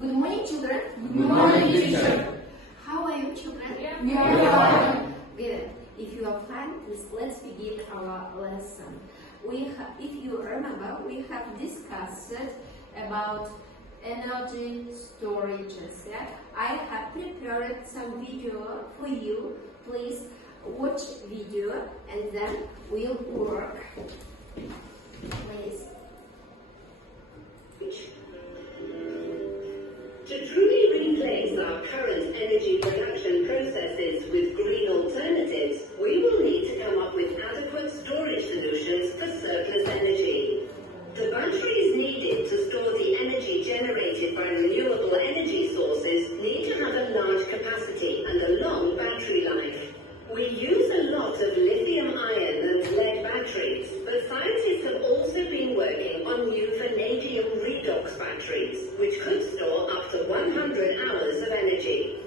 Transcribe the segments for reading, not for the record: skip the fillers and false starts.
Good morning, children. Good morning, teacher. How are you, children? We are fine. Good. If you are fine, let's begin our lesson. If you remember, we have discussed about energy storages. Yeah? I have prepared some video for you. Please watch video and then we'll work. Please. To truly replace our current energy production processes with green alternatives, we will need to come up with adequate storage solutions for surplus energy. The batteries needed to store the energy generated by renewable energy sources need to have a large capacity and a long battery life. We use a lot of lithium-ion and lead batteries, but scientists have also been working on new vanadium redox batteries, which could store up to 100 hours of energy.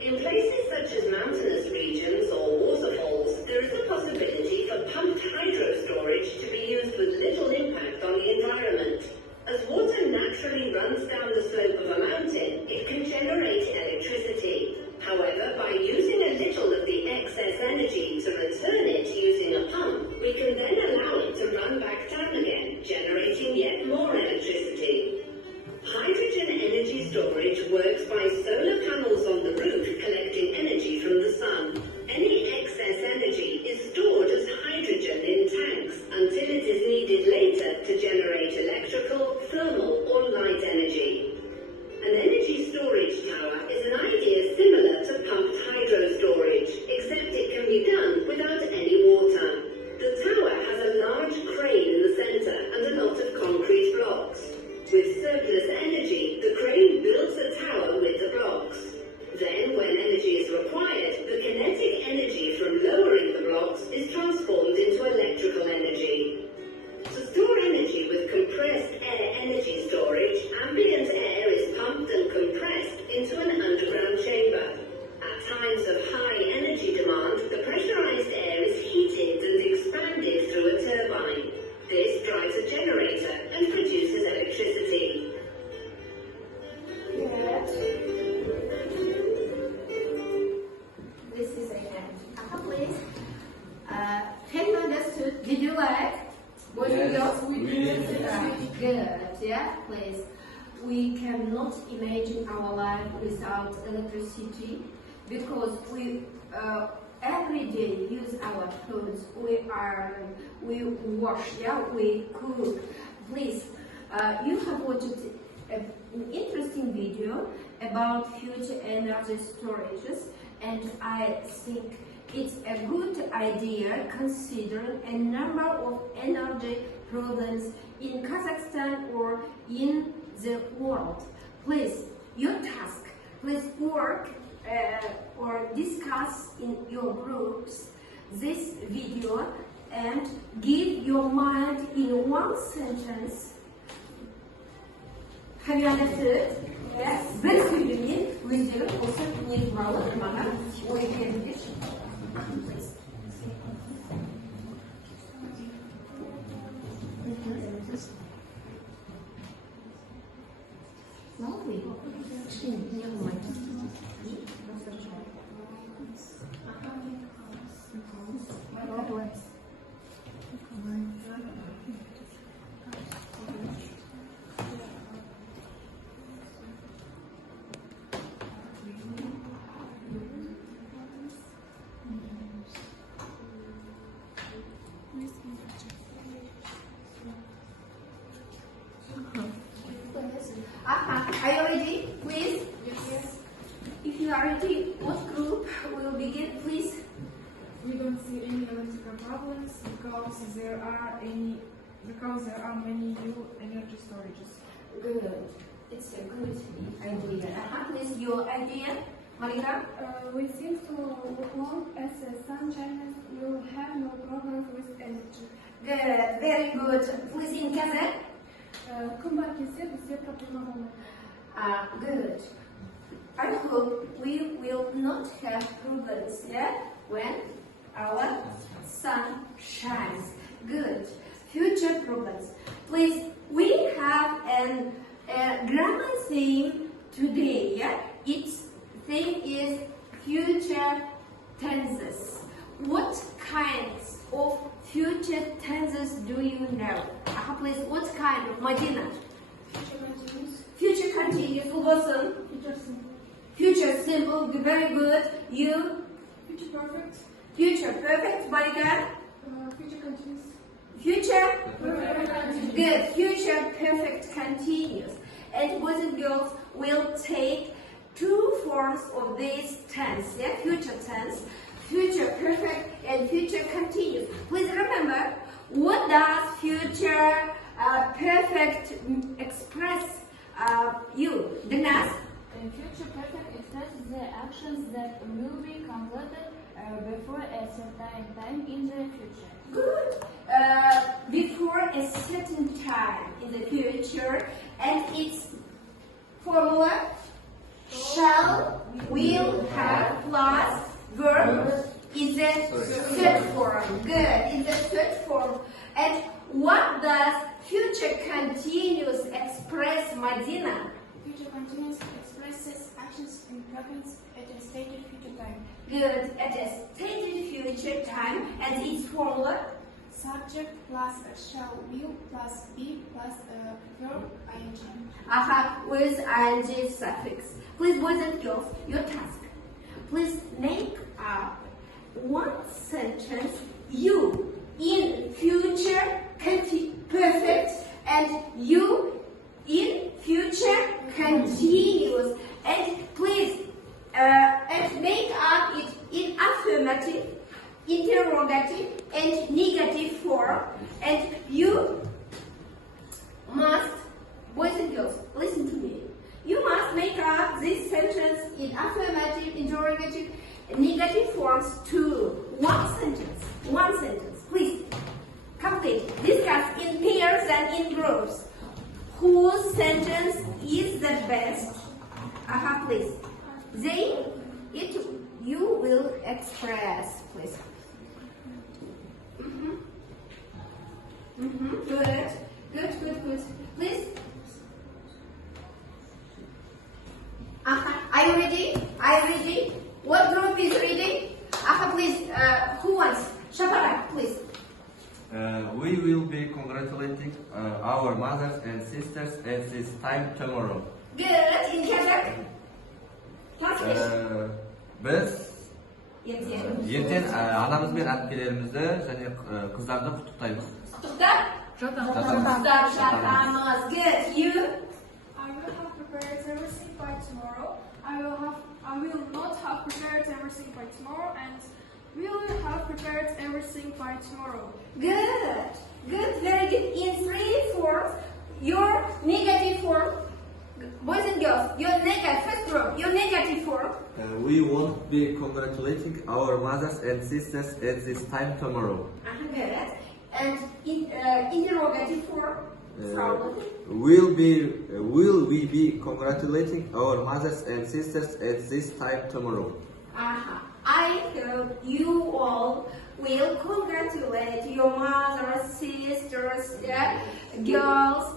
In places such as mountainous regions or waterfalls, there is the possibility for pumped hydro storage to be used with little impact on the environment. As water naturally runs down the slope of a mountain, it can generate electricity. However, by using a little of the excess energy to return it using a pump, we can then allow it to run back down again, generating yet more electricity. Hydrogen energy storage works by solar panels on the roof collecting energy from the sun. Any excess energy is stored as hydrogen in tanks until it is needed later to generate electrical, thermal or light energy. An energy storage tower is an idea similar to pumped hydro storage, except it can be done without any water. The tower has a large crane in the center and a lot of concrete blocks. With surplus energy, the crane builds a tower with the blocks. Then, when energy is required, the kinetic energy from lowering the blocks is transformed into electrical energy. To store energy with compressed air energy storage, ambient air is pumped and compressed into an underground chamber. At times of high energy demand, the pressurized air is heated and expanded through a turbine. This drives a generator and produces electricity. Yes. This is a hand. Please. Have you understood? Did you like? Boys and girls? We did. Good. Yeah, please. We cannot imagine our life without electricity because we every day use our clothes. We iron, we wash, yeah, we cook. Please, you have watched an interesting video about future energy storages, and I think it's a good idea considering a number of energy problems in Kazakhstan or in the world. Please, your task, please work or discuss in your groups this video and give your mind in one sentence. Have you understood? Yes. Бір сөйлемнен өздері осы не туралы маған ой беріңдерші. Новый? Не Are you ready? Please? Yes. If you are ready, what group will begin, please? We don't see any electrical problems because there are many new energy storages. Good. It's a good idea. Please, your idea, Marina? We think so long as the sun shines, you'll have no problems with energy. Good. Very good. Please, in Kazakh? Күн бар кезде бізде проблема болмайды. Good. I hope we will not have problems, yeah, when our sun shines. Good. Future problems. Please, we have a grammar theme today, yeah, its thing is future tenses. What kinds of future tenses do you know? Please, what kind of Madina? Future continuous. Fulbasan. Future simple. Very good. You? Future perfect. Future perfect. Baika? Future continuous. Future? Perfect. Good. Future perfect continuous. And boys and girls will take two forms of this tense. Yeah? Future tense. Future perfect and future continuous. Please remember, what does future perfect express you? Dinas? Future perfect expresses the actions that will be completed before a certain time in the future. Good. Before a certain time in the future, and its formula shall, will, have, plus verb is the third form. Good. Is the third form. And what does future continuous express, Madina? Future continuous expresses actions in progress at a stated future time. Good. At a stated future time, and its formula? Subject plus shall, will plus be plus verb ing. Aha, with ing suffix. Please, boys and girls, your task. Please make up one sentence you in future perfect and you in future continuous. And please and make up it in affirmative, interrogative, and negative form. And you must, boys and girls, listen to me. You must make up this sentence in affirmative, interrogative, negative forms to one sentence. One sentence. Please complete. Discuss in pairs and in groups. Whose sentence is the best? Aha, please. You will express, please. Good. Good. Please. Are you ready? What group is ready? Please. Who wants? Shapara, please. We will be congratulating our mothers and sisters at this time tomorrow. Good. In Kazakh. Translation. Biz ертең анамыз бен әпкелерімізді және қыздарды құттықтаймыз. Жатамыз. Good. You? I will have prepared everything by tomorrow. I will not have prepared everything by tomorrow, and we will have prepared everything by tomorrow. Good. Very good. In three forms, your negative form. Boys and girls, your negative, first group, your negative form. We won't be congratulating our mothers and sisters at this time tomorrow. Good. And interrogative form. Will we be congratulating our mothers and sisters at this time tomorrow? I hope you all will congratulate your mothers, sisters, girls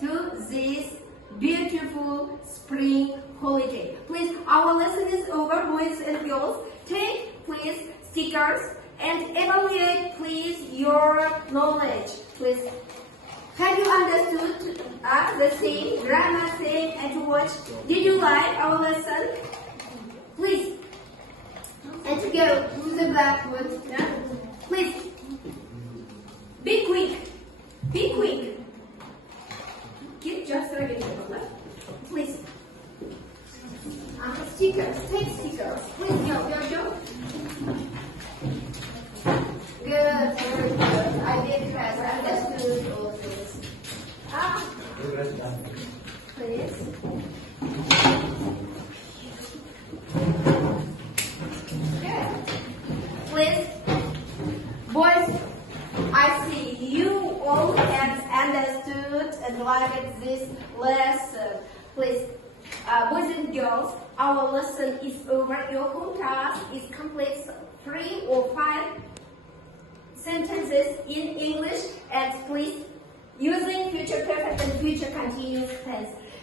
to this beautiful spring holiday. Please, our lesson is over, boys and girls. Take, please, stickers and evaluate, please, your knowledge. Please, have you understood the thing, grammar thing, and what? Did you like our lesson? Please, and to go to the blackboard. Yeah? Please, be quick. Get just ready. Please. Stickers, take stickers. Please, go. Good, very good. I did class, I understood all this. Please. Good. Please. Boys, I see you all have understood and liked this lesson. Please, boys and girls, our lesson is over. Your home task is complete 3 or 5 sentences in English, and please using future perfect and future continuous tense.